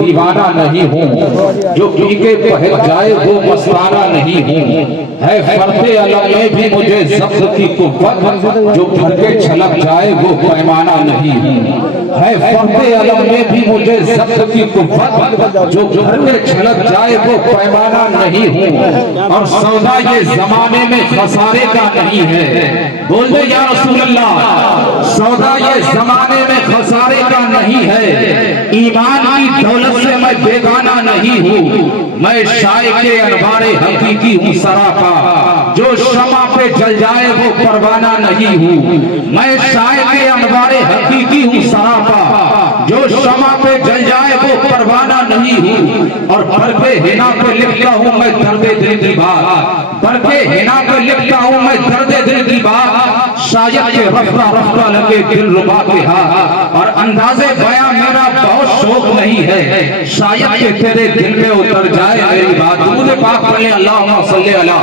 دیوانہ نہیں ہوں، جو پی کے بہک جائے وہ مستانہ نہیں ہوں، ہے فرد علم میں بھی مجھے ضبط کی قوت، جو بھر کے چھلک جائے وہ پیمانہ نہیں ہوں، ہے فرد علم میں بھی مجھے ضبط کی قوت، جو بھر کے چھلک جائے وہ پیمانہ نہیں ہوں، اور سودا یہ زمانے میں خسارے کا نہیں ہے، بول دے یا رسول اللہ، سودا یہ زمانے میں خسارے کا نہیں ہے، ایمان کی دولت سے میں بیگانہ نہیں ہوں، میں شائق انوار حقیقی ہوں سراپا، جو شمع پہ جل جائے وہ پروانہ نہیں ہوں، میں شائق انوار حقیقی ہوں سراپا، جو شمع پہ جل جائے وہ پروانہ نہیں ہوں، اور بھر کے ہنا پہ لکھتا ہوں میں درد دل کی بات، بھر کے ہنا پہ لکھتا ہوں میں درد دل کی بات، شاید کہ رفتہ رفتہ لگے دل ربا کے ہاتھ، اور انداز بیاں میرا بہت شوق نہیں ہے، شاید کہ تیرے دل میں اتر جائے میری بات، درود پاک پڑھیں اللہم صلی علی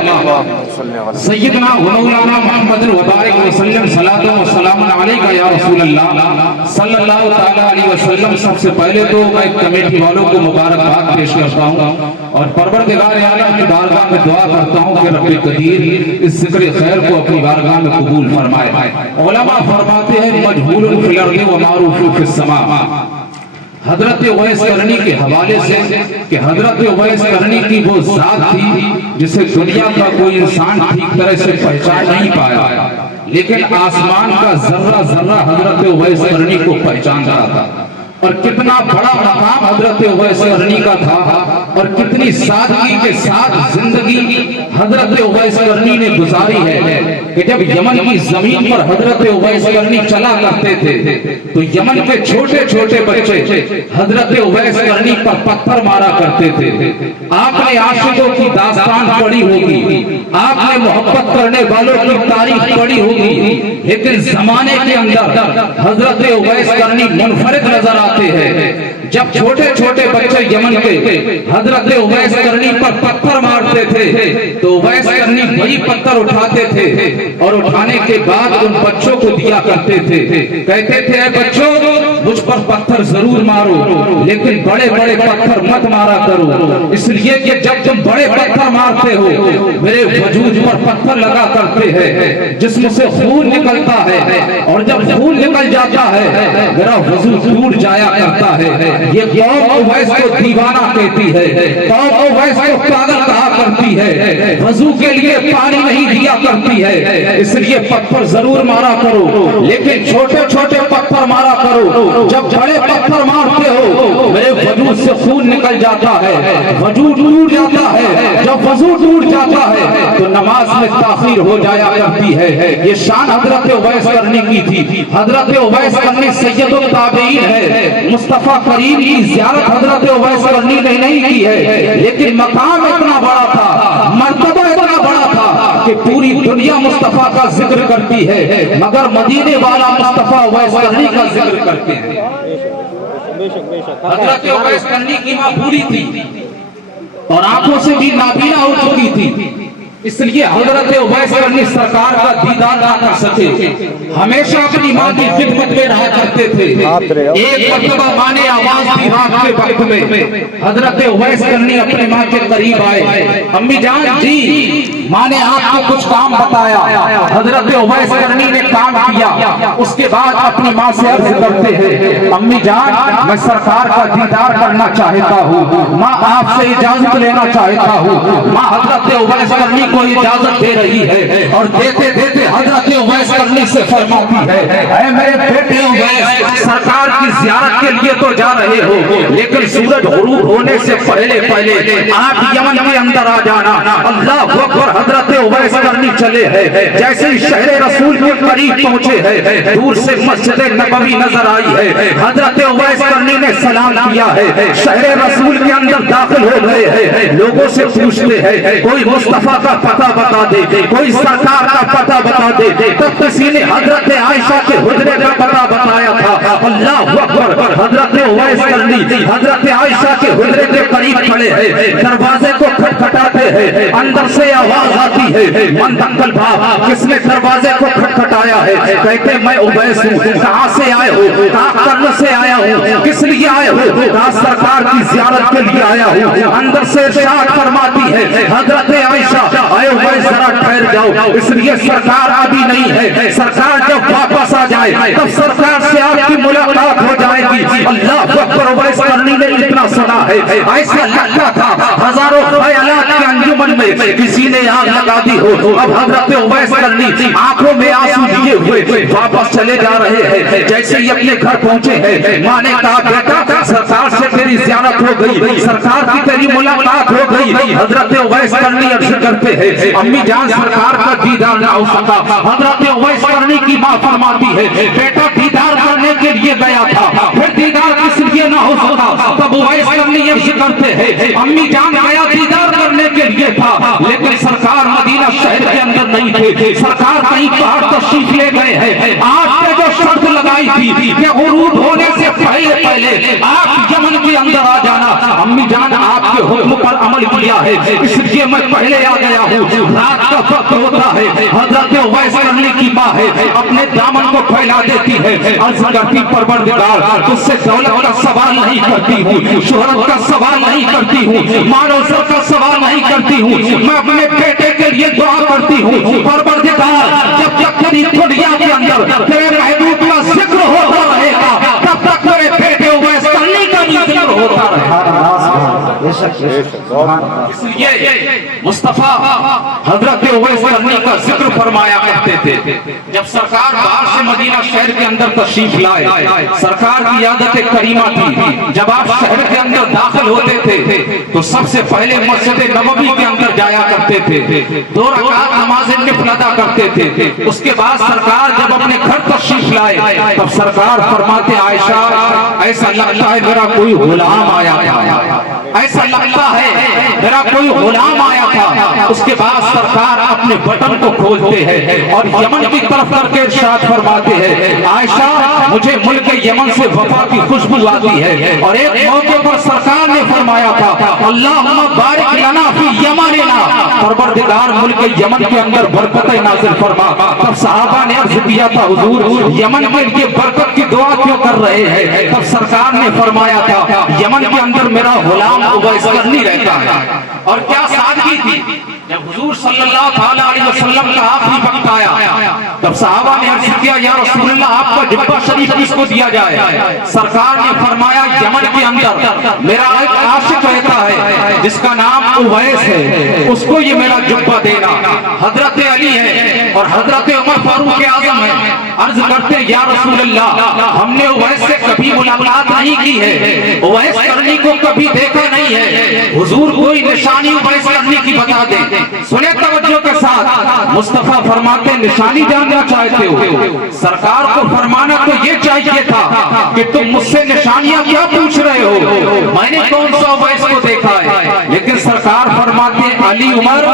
سیدنا مولانا محمد وبارک وسلم، صلاۃ و سلام علیکہ یا رسول اللہ صلی اللہ تعالی علیہ وسلم۔ سب سے پہلے تو میں کمیٹی والوں کو مبارکباد پیش کرتا ہوں، اور پروردگار عالم کی بارگاہ میں دعا کرتا ہوں کہ رب قدیر اس ذکر خیر کو اپنی بارگاہ میں قبول فرمائے۔ علماء فرماتے ہیں مجہول فی الارض و معروف فی السماء، حضرت اویس قرنی کے حوالے سے کہ حضرت اویس قرنی کی وہ ذات تھی جسے دنیا کا کوئی انسان ٹھیک طرح سے پہچان نہیں پایا، لیکن آسمان کا ذرہ ذرہ حضرت اویس قرنی کو پہچان رہا تھا، اور کتنا بڑا مقام حضرت اویس قرنی کا تھا، اور کتنی سادگی کے ساتھ زندگی حضرت اویس قرنی نے گزاری ہے کہ جب یمن کی زمین پر حضرت اویس قرنی چلا کرتے تھے تو یمن کے چھوٹے چھوٹے بچے حضرت اویس قرنی پر پتھر مارا کرتے تھے۔ آپ نے عاشقوں کی داستان پڑھی ہوگی، آپ نے محبت کرنے والوں کی تاریخ پڑھی ہوگی، لیکن زمانے کے اندر حضرت اویس قرنی منفرد نظر آتے ہیں۔ جب چھوٹے چھوٹے بچے یمن کے حضرت اویس قرنی پر پتھر مارتے تھے تو اویس قرنی وہی پتھر اٹھاتے تھے اور اٹھانے کے بعد ان بچوں کو دیا کرتے تھے، کہتے تھے اے بچوں مجھ پر پتھر ضرور مارو لیکن بڑے بڑے پتھر مت مارا کرو، اس لیے کہ جب تم بڑے پتھر مارتے ہو میرے وجود پر پتھر لگا کرتے ہیں، جسم سے خون نکلتا ہے، اور جب خون نکل جاتا ہے میرا وضو ٹوٹ جایا کرتا ہے۔ یہ قوم اویس کو دیوانہ کہتی ہے، قوم اویس کو پاگل کہا کرتی ہے، وضو کے لیے پانی نہیں دیا کرتی ہے، اس لیے پتھر ضرور مارا کرو لیکن چھوٹے چھوٹے پتھر مارا کرو، جب بڑے پتھر مارتے ہو میرے وجود سے خون نکل جاتا ہے، وضو ٹوٹ جاتا ہے، جب وضو ٹوٹ جاتا ہے تو نماز میں تاخیر ہو جایا کرتی ہے۔ یہ شان حضرت اویس قرنی کی تھی۔ حضرت اویس قرنی سید التابعین ہے، مصطفیٰ کریم کی زیارت حضرت اویس قرنی نے نہیں کی ہے، لیکن مقام اتنا بڑا تھا، مرتبہ اتنا بڑا تھا کہ پوری دنیا مصطفیٰ کا ذکر کرتی ہے مگر مدینے والا مصطفیٰ اویس قرنی کا ذکر کرتے ہیں۔ حضرت اویس قرنی کی ماں بوڑھی تھی اور آنکھوں سے بھی نابینا ہو چکی تھی، اس لیے حضرت اویس قرنی سرکار کا دیدار نہ کر سکے، ہمیشہ اپنی ماں کی خدمت میں رہا کرتے تھے۔ ایک مرتبہ ماں نے آواز دی رات کے وقت میں، حضرت اویس قرنی اپنے ماں کے قریب آئے، امی جان جی ماں نے آپ کو کچھ کام بتایا، حضرت اویس قرنی نے کام کیا، اس کے بعد اپنی ماں سے عرض کرتے ہیں امی جان میں سرکار کا دیدار کرنا چاہتا ہوں، ماں آپ سے اجازت لینا چاہتا ہوں۔ ماں حضرت اویس قرنی کو اجازت دے رہی ہے اور دیتے دیتے حضرت اویس قرنی سے فرماتی ہے اے میرے بیٹے اویس سرکار کی زیارت کے لیے تو جا رہے ہو لیکن سورج غروب ہونے سے پہلے آپ یمن کے اندر آ جانا۔ اللہ اکبر، حضرت اویس قرنی چلے ہیں، جیسے ہی شہر رسول کے قریب پہنچے ہیں دور سے مسجد نبوی نظر آئی ہے، حضرت اویس قرنی نے سلام کیا ہے، شہر رسول کے اندر داخل ہو گئے ہیں، لوگوں سے پوچھتے ہیں کوئی مصطفیٰ کا پتہ بتا دے، کوئی سرکار کا پتہ بتا دے، تب کسی نے حضرت عائشہ کے حجرے کا پتہ بتایا تھا۔ اللہ اکبر، حضرت اویس قرنی حضرت عائشہ کے حجرے کے قریب کھڑے ہیں، دروازے کو کھٹکھٹاتے ہیں، اندر سے آواز آتی ہے من دخل باب، کس نے دروازے کو کھٹکھٹایا ہے؟ کہتے میں اویس ہوں۔ کہاں سے آئے ہو؟ کہاں کرن سے آیا ہوں؟ کس لیے آئے ہو؟ کہا سرکار کی آیا ہوں. اندر سے ارشاد فرماتی ہے حضرت عائشہ اے اویس ذرا ٹھہر جاؤ, اس لیے سرکار ابھی نہیں ہے, سرکار جب واپس آ جائے تب سرکار سے آپ کی ملاقات ہو جائے گی. اللہ اکبر. اویس قرنی نے اتنا سنا ہے, ایسا لگتا تھا ہزاروں خیالات کے انجمن میں کسی نے آگ لگا دی ہو. اب حضرت اویس قرنی آنکھوں میں آنسو لیے ہوئے واپس چلے جا رہے ہیں. جیسے ہی اپنے گھر پہنچے ہیں ماں نے کہا بیٹا سرکار سے تیری زیارت ہو گئی, سرکار کی تیری ملاقات ہو گئی. حضرت اویس قرنی عرض کرتے ہیں امی جان سرکار کا دیدار نہ ہو سکا. حضرت اویس قرنی کی ماں فرماتی ہے بیٹا دیدار کرنے کے لیے گیا تھا, پھر دیدار کس لیے نہ ہو سکا. تب اویس قرنی عرض کرتے ہیں امی جان گیا دیدار کرنے کے لیے تھا, لیکن سرکار مدینہ شہر کے اندر نہیں تھے, سرکار کہیں باہر تشریف لے گئے ہیں. آج نے جو شرط لگائی تھی کہ غروب ہونے سے پہلے آپ یمن کے اندر آ جانا, امی جان آپ کے حکم پر عمل کیا ہے, اس لیے میں پہلے آ گیا ہوں. رات کا وقت ہوتا ہے, حضرت اویس قرنی کی ماں ہے اپنے دامن کو پھیلا دیتی ہے, عرض کرتی پروردگار تجھ سے دولت کا سوال نہیں کرتی ہوں, شہرت کا سوال نہیں کرتی ہوں, مال و زر کا سوال نہیں کرتی ہوں, میں اپنے بیٹے کے لیے دعا کرتی ہوں. پروردگار جب تک تیری دنیا کے اندر تیرے محبوب کا ذکر ہوتا رہے گا تب تک میرے بیٹے اویس قرنی کا بھی ذکر ہوتا رہے گا. اس لیے مصطفیٰ حضرت اویس قرنی کا ذکر فرمایا کرتے تھے. جب سرکار باہر سے مدینہ شہر کے اندر تشریف لائے, سرکار کی عادت کریمہ تھی جب آپ شہر کے اندر داخل ہوتے تھے تو سب سے پہلے مسجد نبوی کے اندر جایا کرتے تھے, 2 رکعت نماز نفل ادا کرتے تھے. اس کے بعد سرکار جب اپنے گھر تشریف لائے تب سرکار فرماتے عائشہ ایسا لگتا ہے میرا کوئی غلام آیا تھا, ایسا لگتا ہے میرا کوئی غلام آیا تھا. اس کے بعد سرکار اپنے بٹن کو کھولتے ہیں اور یمن کی طرف کر کے ارشاد فرماتے ہیں عائشہ مجھے ملک یمن سے وفا کی خوشبو آتی ہے. اور ایک موقع پر سرکار نے فرمایا تھا اللہم بارک لنا فی یمننا, پروردگار ملک یمن کے اندر برکت نازل فرما. تب صحابہ نے عرض کیا تھا حضور یمن کے لیے برکت کی دعا کیوں کر رہے ہیں؟ تب سرکار نے فرمایا تھا یمن کے اندر میرا غلام اویس قرنی رہتا ہے. اور کیا سادگی تھی, جب حضور صلی اللہ علیہ وسلم کا آخری وقت آیا تب صحابہ نے عرض کیا یا رسول اللہ آپ کا جبہ شریف کس کو دیا جائے؟ سرکار نے فرمایا یمن کے اندر میرا ایک عاشق رہتا ہے جس کا نام اویس ہے, اس کو یہ میرا جبہ دینا. حضرت علی ہے اور حضرت عمر فاروق اعظم ہے, عرض کرتے یا رسول اللہ ہم نے اویس سے کبھی ملاقات نہیں کی ہے, اویس قرنی کو کبھی دیکھا نہیں ہے, حضور کوئی نشانی اویس قرنی کی بتا دیں. سنیں توجہ کے ساتھ, مصطفیٰ فرماتے نشانی جاننا چاہتے ہو؟ سرکار کو فرمانا تو یہ چاہیے تھا کہ تم مجھ سے نشانیاں کیا پوچھ رہے ہو, میں نے کون سا اویس کو دیکھا ہے. لیکن سرکار فرماتے علی عمر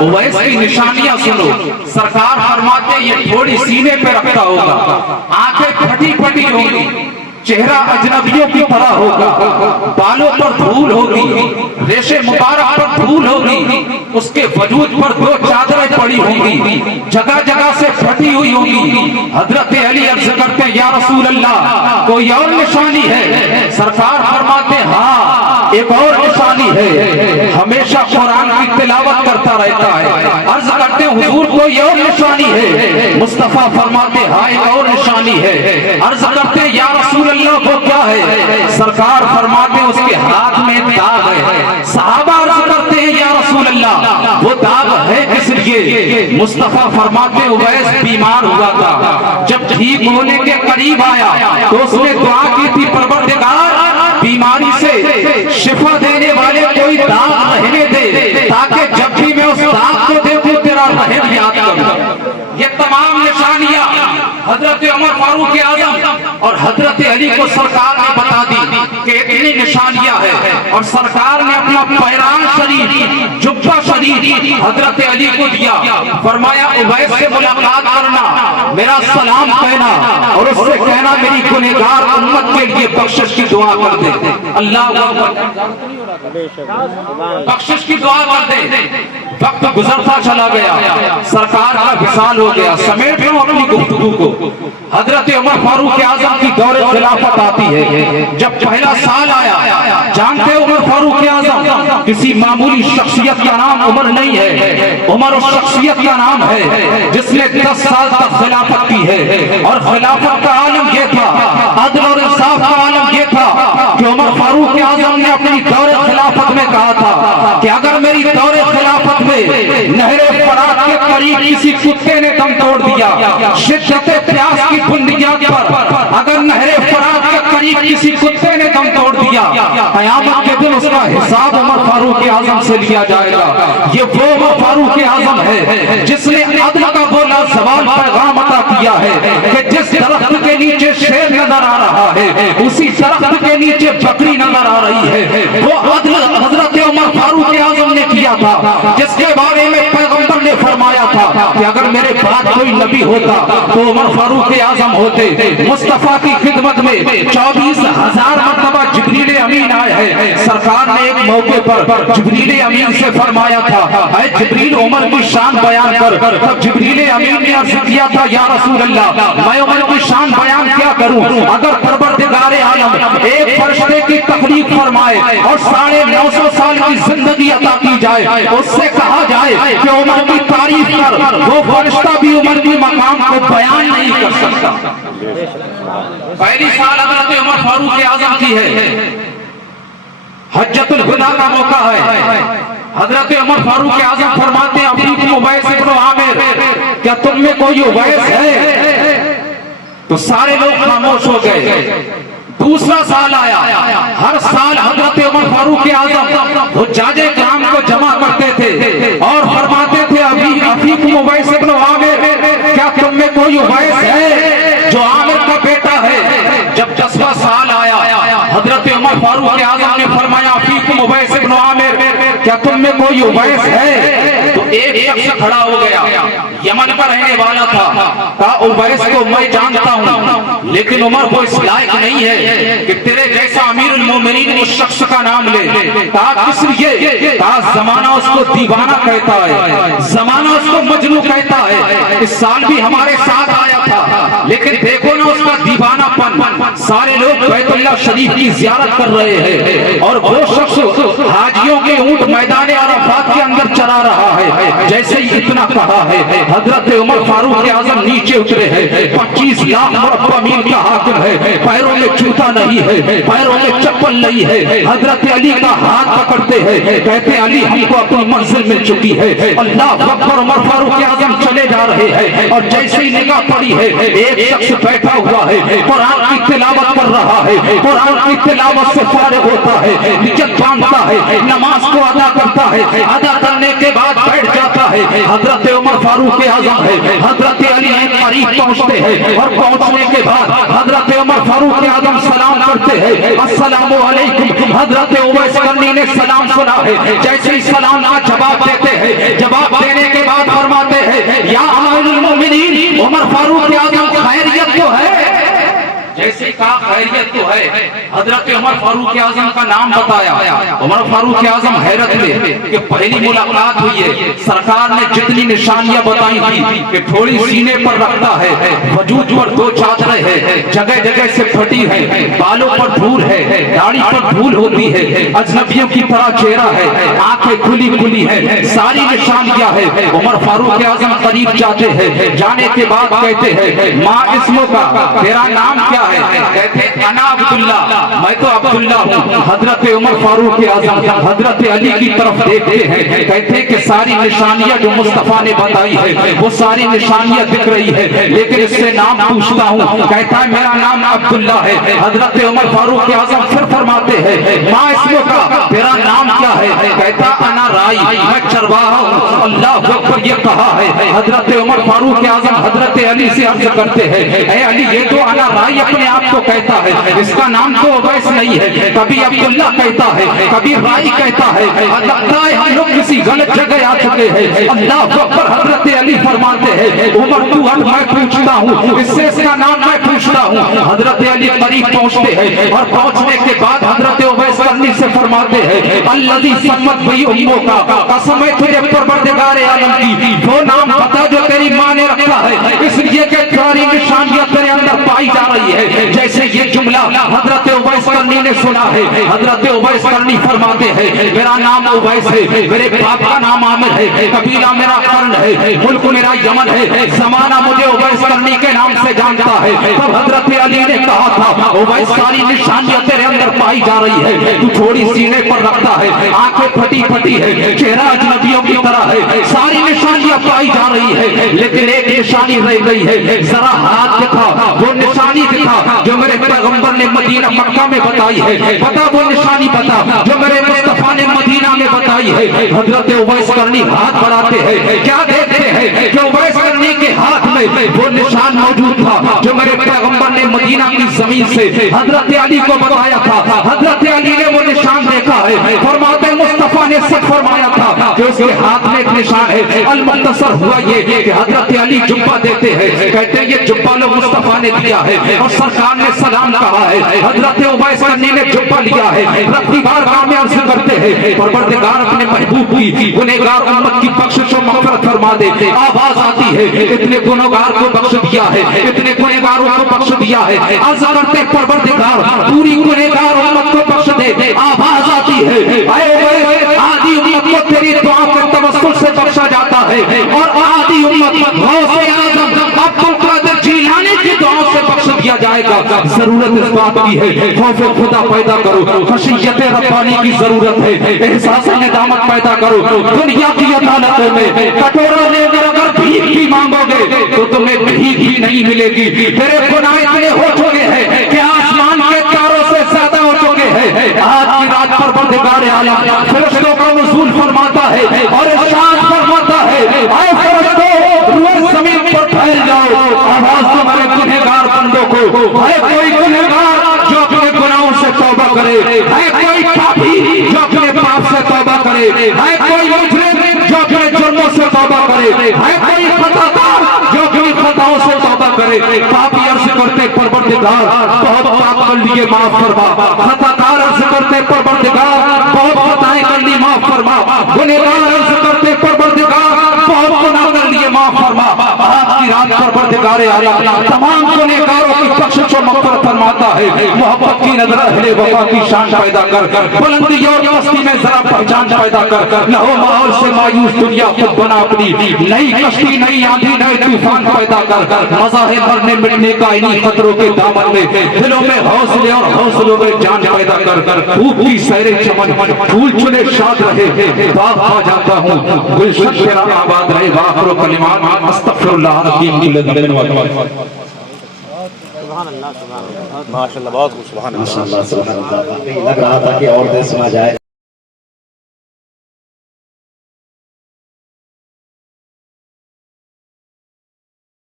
اویس کی نشانیاں سنو. سرکار فرماتے یہ تھوڑی سینے پہ رکھتا ہوگا, آنکھیں پھٹی پھٹی ہوگی, چہرہ اجنبیوں کی طرح ہوگا, بالوں پر دھول ہوگی, ریشے مبارک پر دھول ہوگی, اس کے وجود پر 2 چادریں پڑی ہوں گی, جگہ جگہ سے پھٹی ہوئی ہوگی. حضرت علی عرض کرتے یا رسول اللہ کوئی اور نشانی ہے؟ سرکار فرماتے ہاں ایک اور نشانی ہے, ہمیشہ قرآن کی تلاوت کرتا رہتا ہے. عرض کرتے حضور کوئی اور نشانی ہے؟ مصطفیٰ فرماتے ہاں ایک اور نشانی ہے. عرض کرتے یا رسول اللہ وہ کیا ہے؟ سرکار فرماتے اس کے ہاتھ میں داغ ہے. صحابہ عرض کرتے ہیں یا رسول اللہ وہ داغ ہے کس لیے؟ مصطفیٰ فرماتے اویس بیمار ہوا تھا, جب ٹھیک ہونے کے قریب آیا تو اس نے دعا کی تھی پروردگار بیماری سے شفا دینے والے کوئی داغ رہنے دے تاکہ جب بھی میں اس داغ کو دیکھوں تیرا رحم یاد کروں. یہ تمام نشانیاں حضرت عمر فاروق اعظم اور حضرت علی کو سرکار نے بتا دی کہ اتنی نشانیاں ہیں. اور سرکار نے اپنا پیران شریف جبہ شریف حضرت علی کو دیا, فرمایا اویس سے ملاقات کرنا, میرا سلام کہنا اور اس سے کہنا میری گنہگار امت کے لیے بخشش کی دعا کر دے. اللہ بخشش کی دعا کر دے. وقت گزرتا چلا گیا, سرکار کا وصال ہو گیا. سمیٹ لو اپنی گفتگو کو. حضرت عمر فاروق اعظم کی دور خلافت آتی ہے. جب پہلا سال آیا, جانتے عمر فاروق اعظم کسی معمولی شخصیت کا نام عمر نہیں ہے، عمر اس شخصیت کا نام ہے جس نے 10 سال تک خلافت کی ہے، اور خلافت کا عالم یہ تھا، عدل اور انصاف کا عالم یہ تھا کہ عمر فاروق اعظم نے اپنی دور خلافت میں کہا تھا کہ اگر میری دور خلافت میں نہر فرات کے قریب کسی کتے نے دم توڑ دیا، شدت پیاس کی بنیاد پر اگر نہر فرات کے قریب کسی کتے نے دم توڑ دیا، قیامت کے دن اس کا حساب عمر فاروق اعظم سے لیا جائے گا۔ یہ وہ عمر فاروق اعظم ہے جس نے عدل کا بولا زوال پیغام عطا کیا ہے کہ جس درخت کے نیچے شیر نظر آ رہا ہے اسی درخت کے نیچے بکری نظر آ رہی ہے۔ وہ عدل حضرت عمر فاروق اعظم نے کیا تھا جس کے بارے میں پیغمبر نے فرمایا تھا کہ اگر میرے بعد کوئی نبی ہوتا تو عمر فاروق اعظم ہوتے۔ مصطفیٰ کی خدمت میں 24,000 مرتبہ جبریل امین آئے ہیں۔ سرکار نے ایک موقع پر جبریل امین سے فرمایا تھا اے جبریل عمر کی شان بیان کر۔ تب جبریل امین نے عرض کیا تھا یا رسول اللہ میں عمر کی شان بیان کیا کروں؟ اگر پروردگار عالم ایک فرشتے کی تخلیق فرمائے اور 950 سال کی زندگی عطا کی جائے، اس سے کہا جائے کہ عمر کی تعریف کر، وہ فرشتہ بھی عمر کی مقام کو بیان نہیں کر سکتا۔ پہلی سال حضرت عمر فاروق اعظم کی ہے، حجۃ الوداع کا موقع ہے۔ حضرت عمر فاروق اعظم فرماتے ہیں ابی اویس بن عامر کیا تم میں کوئی اویس ہے؟ تو سارے لوگ خاموش ہو گئے۔ دوسرا سال آیا، ہر سال حضرت عمر فاروق اعظم حجاج کرام کو جمع کرتے تھے اور فرماتے تھے ابی اویس بن عامر کیا تم میں کوئی اویس ہے جو عامر کا بیٹا ہے؟ جب 10واں سال آیا حضرت عمر فاروق اعظم نے فرمایا ابی اویس بن عامر کیا تم میں کوئی اویس ہے؟ تو ایک شخص کھڑا ہو گیا، یمن کا رہنے والا تھا، کہا اویس کو میں جانتا ہوں لیکن عمر کو اس لائق نہیں ہے کہ تیرے جیسا امیر المومنین اس شخص کا نام لے۔ کہا کس لیے؟ کہا زمانہ اس کو دیوانہ کہتا ہے، زمانہ اس کو مجنو کہتا ہے، اس سال بھی ہمارے ساتھ آیا تھا لیکن دیکھو نا اس کا دیوانہ پن۔ سارے لوگ بیت اللہ شریف کی زیارت کر رہے ہیں اور وہ شخص حاجیوں کے اونٹ میدان عرفات کے اندر چرا رہا ہے۔ جیسے ہی اتنا کہا ہے حضرت عمر فاروق اعظم نیچے اترے ہیں۔ 25 لاکھ مربع میل کا حاکم ہے، پیروں میں جوتا نہیں ہے، پیروں میں چپل نہیں ہے۔ حضرت علی کا ہاتھ پکڑتے ہیں، کہتے علی ہم کو اپنی منزل مل چکی ہے۔ اللہ اکبر، عمر فاروق اعظم چلے جا رہے ہیں اور جیسے ہی نگاہ پڑی ہے ایک شخص بیٹھا ہوا ہے، قرآن کی تلاوت کر رہا ہے، قرآن کی تلاوت سے فارغ ہوتا ہے، نیت باندھتا ہے، نماز کو ادا کرتا ہے، ادا کرنے کے بعد بیٹھ جاتا ہے۔ حضرت عمر فاروق اعظم ہے، حضرت علی قریب پہنچتے ہیں اور پہنچنے کے بعد حضرت عمر فاروق اعظم سلام کرتے ہیں، السلام علیکم۔ حضرت اویس کرنی نے سلام سنا ہے، جیسے ہی سلام کا جواب دیتے ہیں، جواب دینے کے بعد فرماتے ہیں یا امیر المومنین عمر فاروق اعظم خیریت تو ہے؟ جیسے کہا خیریت تو ہے، حضرت عمر فاروق اعظم کا نام بتایا۔ عمر فاروق اعظم حیرت میں کہ پہلی ملاقات ہوئی ہے، سرکار نے جتنی نشانیاں بتائی تھی کہ تھوڑی سینے پر رکھتا ہے، وجود پر 2 چادریں ہیں، جگہ جگہ سے پھٹی ہے، بالوں پر دھول ہے، داڑھی پر دھول ہوتی ہے، اجنبیوں کی طرح چہرہ ہے، آنکھیں کھلی کھلی ہے، ساری نشانیاں ہے۔ عمر فاروق اعظم قریب جاتے ہیں، جانے کے بعد کہتے ہیں ماں اسموں کا، تیرا نام کیا ہے؟ کہتے انا عبداللہ، میں تو عبداللہ ہوں۔ حضرت عمر فاروق اعظم حضرت علی کی طرف دیکھتے ہیں، کہتے ہیں کہ ساری نشانیاں جو مصطفیٰ نے بتائی ہے وہ ساری نشانیاں دکھ رہی ہے لیکن اس سے نام پوچھتا ہوں، کہتا ہے میرا نام عبداللہ ہے۔ حضرت عمر فاروق اعظم پھر فرماتے ہیں ماں اسموں کا، تیرا نام کیا ہے؟ کہتا انا رائی، میں چرواہا ہوں۔ اللہ اکبر، یہ کہا ہے حضرت عمر فاروق اعظم حضرت علی سے عرض کرتے ہیں اے علی یہ تو انا رائی اپنے آپ کو کہتا ہے، اس کا نام تو اویس نہیں ہے، کبھی عبداللہ کہتا ہے، کبھی رائی کہتا ہے، لگتا ہے ہم لوگ کسی غلط جگہ آ چکے ہیں۔ اللہ اکبر، حضرت علی فرماتے ہیں عمر تو ہٹ، میں پوچھتا ہوں، اس سے اس کا نام میں پوچھتا ہوں۔ حضرت علی قریب پہنچتے ہیں اور پہنچنے کے بعد حضرت اویس کرنی سے فرماتے ہیں الذی سمت بی اموں کا، قسم ہے تجھے پروردگار عالم کی، وہ نام بتا جو تیری ماں نے رکھا ہے، اس لیے کہ تیری نشانیاں تیرے اندر پائی جا رہی ہے۔ ہے جیسے یہ جملہ حضرت اویس کرنی نے سنا ہے. حضرت اویس کرنی فرماتے ہیں میرا نام اویس ہے, میرے باپ کا نام عامر ہے, قبیلہ میرا قرن ہے, ملک میرا یمن ہے, زمانہ مجھے اویس کرنی کے نام سے جانتا ہے. تب حضرت علی نے کہا تھا اویس ساری نشانیاں تیرے اندر پائی جا رہی ہے, تو چھوڑی سینے پر رکھتا ہے, آنکھیں پھٹی پھٹی ہے, چہرہ اجنبیوں کی طرح ہے, ساری نشانیاں پائی جا رہی ہے, لیکن ایک نشانی رہ گئی ہے. ذرا ہاتھ دکھا, وہ نشانی دکھا جو میرے پیغمبر نے مدینہ مکہ میں بتائی ہے, بتا وہ نشانی بتا جو میرے مصطفیٰ نے مدینہ میں بتائی ہے. حضرت اویس کرنی ہاتھ بڑھاتے ہیں, کیا دیکھتے ہیں کہ اویس کرنی کے ہاتھ میں وہ نشان موجود تھا جو میرے پیغمبر نے مدینہ کی زمین سے حضرت علی کو بتایا تھا. حضرت علی نے وہ نشان دیکھا ہے, فرماتے مصطفیٰ نے سچ فرمایا تھا کہ اس کے ہاتھ میں ایک نشان ہے. المختصر ہوا یہ کہ حضرت علی جبہ دیتے ہیں, کہتے ہیں یہ جبہ لو مصطفیٰ نے دیا ہے اور سرکار نے سلام کہا ہے. حضرت اویس کرنی نے جبہ لیا ہے, رفتی بار کام عرض کرتے ہیں پروردگار اپنے محبوب کی گنہگار امت کی بخشش و مغفرت فرما دے. آواز آتی ہے اتنے گنہگار کو بخش دیا ہے, اتنے گنہگاروں کو بخش دیا ہے, عرض کرتے پروردگار پوری گنہگار امت کو بخش دے. آواز آتی ہے اے آدھی امت کو تیری دعا کے توسل سے بخشا جاتا ہے اور آدھی امت غوث اعظم عبد القادر جیلانی کی دعاؤں سے بخش دیا جائے گا. ضرورت اس بات کی ہے خوف خدا پیدا کرو, خشیت ربانی کی ضرورت ہے, احساس ندامت پیدا کرو. دنیا کی عدالتوں میں کٹورا لے کر اگر بھیک بھی مانگو گے تو تمہیں بھیک بھی نہیں ملے گی. تیرے گناہ اتنے ہو چکے ہیں کہ آسمان کے تاروں سے زیادہ ہو چکے ہیں. آج کی رات پروردگار عالم فرشتوں کا نزول فرماتا ہے اور ارشاد فرماتا ہے اے فرشتوں روئے زمین پر پھیل جاؤ, آواز تمہارے گنہگار بندوں کو. اے کوئی گنہگار جو اپنے گناہوں سے توبہ کرے, اے کوئی پاپی جو اپنے پاپ سے توبہ کرے, اے کوئی مجرم جو اپنے جرموں سے توبہ کرے, اے کوئی خطاکار جو اپنی خطاؤں سے توبہ کرے. پاپی عرض کرتے پروردگار بہت پاپ کر لیے معاف فرما, خطاکار عرض کرتے پروردگار بہت خطائیں کر لی معاف فرما, گنہگار عرض کرتے پروردگار بہت گناہ کر لیے معاف فرما. آج کی رات پروردگار عالم تمام گنہگاروں کی بخشش و مغفرت فرماتا ہے. محبت کی نظر اہل وفا کی شان پیدا کر, بلندی اور مستی میں ذرا پہچان پیدا کر. لہو ماحول سے مایوس دنیا خود بنا اپنی نئی کشتی, نئی آندھی, نئے طوفان پیدا کر. مذاہب مرنے مٹنے کا انہی خطروں کے دامن میں دلوں میں حوصلے اور حوصلوں میں جان پیدا کر. خوب کی سیر چمن پھول چنے شاد رہے, باغ پا جاتا ہوں گلشن تیرا آباد رہے. وآخر کلمات استغفر اللہ العظیم الذی لا اله الا هو. سبحان اللہ, سبحان اللہ, ماشاءاللہ, بہت خوب, سبحان اللہ, ماشاءاللہ, سبحان اللہ. لگ رہا تھا کہ اور دیر سنا جائے.